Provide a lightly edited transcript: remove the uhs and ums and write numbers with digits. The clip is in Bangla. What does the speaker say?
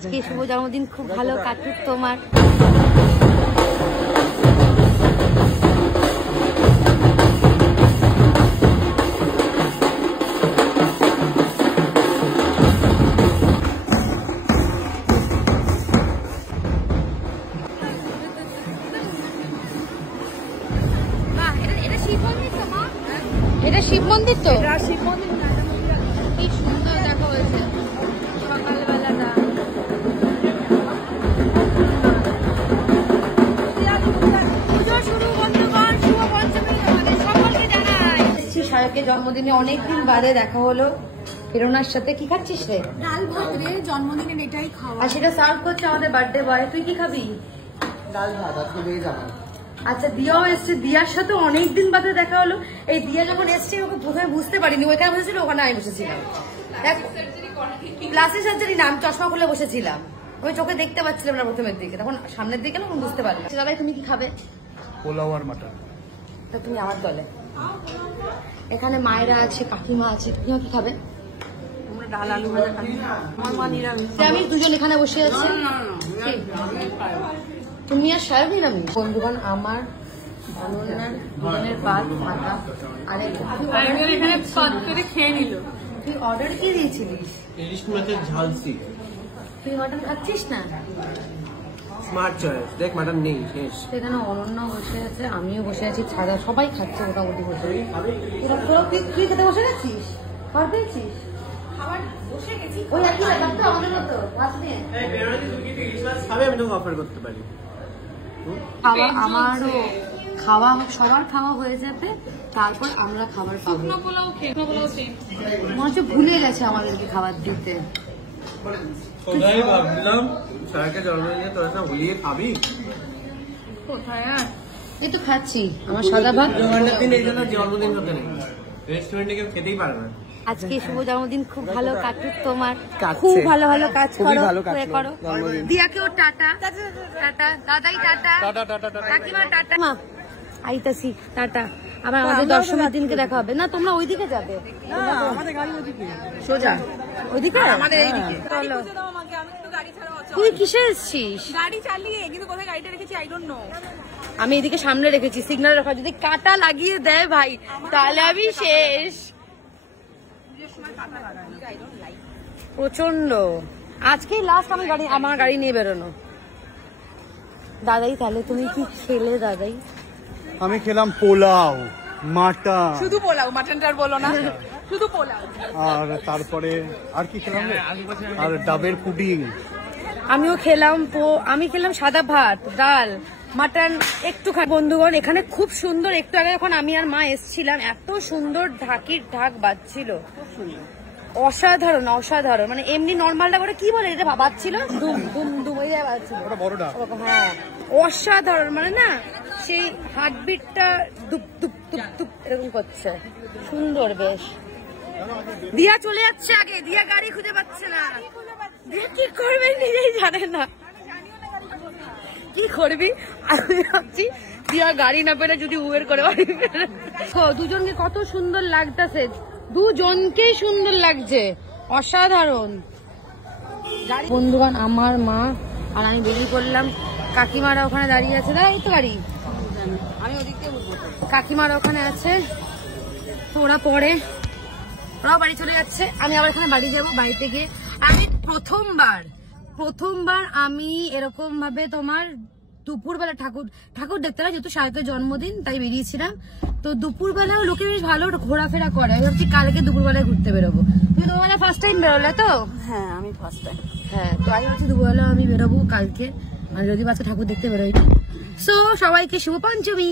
আজকে শুভ জন্মদিন, খুব ভালো কাটুক তোমার। এটা শিব মন্দির তো, শিব মন্দির কি সুন্দর দেখা হয়েছে সকালবেলাটা। পুজো শুরু, বন্ধুগণ শুভ পঞ্চমী তোমাদের সকলকে জানাই। সায়কের জন্মদিনে অনেকদিন বাদে দেখা হলো হিরোনার সাথে। কি খাচ্ছিস রে? ডাল ভাত রে, জন্মদিনের এটাই খাওয়া। আর সেটা সার্ভ করছে আমাদের বার্থডে বয়। তুই কি খাবি? ডাল ভাত। আজকে দিয়ে যাবো। আচ্ছা, দিয়াও এসছে। দিয়ার সাথে অনেকদিন বাদে দেখা হলো। এই দিয়া যখন এসছে ওকে প্রথমে বুঝতে পারিনি, ওইখানে বসেছিল, ওখানে আমি বসেছিলাম। প্লাস্টিক সার্জারি নাম, চশমা খুলে বসেছিলাম, ওই চোখে দেখতে পাচ্ছিলাম না প্রথমের দিকে, তখন সামনের দিকে না বুঝতে পারলাম। দাদা তুমি কি খাবে? পোলাও আর মাটন। তা তুমি আমার দলে। এখানে মায়েরা আছে, কাকিমা আছে। কাকিমা কি খাবে? ডাল আলু ভাজা খাবি? আমার মা নিরামিষ। আমি দুজন এখানে বসে আছি। তুমি আর সাহেব নিরামিষ। বন্ধুগণ আমার অনন্যার দুজনের পাত ফাটা। আর এখানে পাত করে খেয়ে নিল। তুই অর্ডার কি দিয়েছিলিস? ইলিশ মাছের ঝালসি। তুই মাটন খাচ্ছিস না? Smart choice. দেখ মাটন নেই, শেষ। সেখানে অনন্য বসে আছে, আমিও বসে আছি, ছাড়া সবাই খাচ্ছে মোটামুটি বসে। তুই খেতে বসে গেছিস? খাবার পেয়েছিস? খাবার বসে গেছি। ওই একই ব্যাপার তো আমাদের মতো, ভাত নিয়ে। খাবে, আমি তোকে অফার করতে পারি। খাওয়া আমারও খাওয়া, সবার খাওয়া হয়ে যাবে, তারপর আমরা খাবার পাবো। শুকনো পোলাও খেয়ে মনে হচ্ছে ভুলে গেছে আমাদেরকে খাবার দিতে। কোথায় ভাবলাম সারাকে জন্মদিনে তোরা সব ভুলিয়ে খাবি। কোথায় আর এই তো খাচ্ছি আমার সাদা ভাত। দিন এই জন্য জন্মদিন হতে নেই, রেস্টুরেন্টে কেউ খেতেই পারে না। আজকে শুভ জন্মদিন, খুব ভালো কাটুক তোমার। কাটছে। খুব ভালো ভালো কাজ খুবই করো, ভালো কাটলো করো। জন্মদিন। দিয়াকেও টাটা টাটা, দাদাই টাটা, কাকিমা টাটা, মা আইতাছি টাটা। আবার আমাদের দশমীর দিনকে দেখা হবে। না তোমরা ওইদিকে যাবে? আমাদের গাড়ি ওদিকে সোজা, ওইদিকে আমাদের এইদিকে। চলো। আমি কিন্তু গাড়ি ছাড়া তুই কিসে এসছিস? গাড়ি চালিয়ে, কিন্তু কোথায় গাড়িটা রেখেছি আই ডোন্ট নো। আমি এদিকে সামনে রেখেছি, সিগন্যাল রাখা। যদি কাটা লাগিয়ে দেয় ভাই তাহলে আমি শেষ। প্রচন্ড। আজকেই লাস্ট আমি আমার গাড়ি নিয়ে বেরোনো। দাদাই তাহলে তুমি কি খেলে? দাদাই আমি খেলাম পোলাও, মাটন, শুধু পোলাও, মাটনটার বলো না, শুধু পোলাও। আর তারপরে আর কি খেলাম রে? আর ডাবের পুডিং। আমিও খেলাম। আমি খেলাম সাদা ভাত, ডাল, মাটন একটু। বন্ধুগণ এখানে খুব সুন্দর, একটু আগে যখন আমি আর মা এসছিলাম এত সুন্দর ঢাকির ঢাক বাজছিল, অসাধারণ অসাধারণ। মানে এমনি নর্মালটা করে কি বলে এটা বাজছিল, দুম দুম দুম ওই বাজছিল। হ্যাঁ অসাধারণ, মানে না সেই হার্টবিটটা দুপ দুপ দুপ দুপ এরকম করছে, সুন্দর বেশ। দিয়া চলে যাচ্ছে আগে, দিয়া গাড়ি খুঁজে পাচ্ছে না। দিয়া কি করবে নিজেই জানে না। কি করবি? আমি ভাবছি দিয়া গাড়ি না পেলে যদি উবের করে বাড়ি ফেরে। দুজনকে কত সুন্দর লাগতেছে, দুজনকেই সুন্দর লাগছে, অসাধারণ। বন্ধুগণ আমার মা আর আমি বেরিয়ে পড়লাম। কাকিমারা ওখানে দাঁড়িয়ে আছে। না এই তো গাড়ি, আমি ওদিক দিয়ে বলবো। কাকিমারা ওখানে আছে, তো ওরা পরে ওরাও বাড়ি চলে যাচ্ছে। আমি আবার এখানে বাড়ি যাবো। বাড়িতে গিয়ে আমি প্রথমবার আমি এরকম ভাবে তোমার দুপুরবেলা ঠাকুর দেখতে না, যেহেতু সায়কের জন্মদিন তাই বেরিয়েছিলাম। তো দুপুরবেলাও লোকে বেশ ভালো ঘোরাফেরা করে। আমি ভাবছি কালকে দুপুরবেলায় ঘুরতে বেরোবো। তুমি দুপুরবেলা ফার্স্ট টাইম বেরোলে তো? হ্যাঁ আমি ফার্স্ট টাইম। হ্যাঁ, তো আমি ভাবছি দুপুরবেলা আমি বেরোবো কালকে, যদি বাচ্চা ঠাকুর দেখতে বেরোই। সো সবাইকে শুভ পঞ্চমী।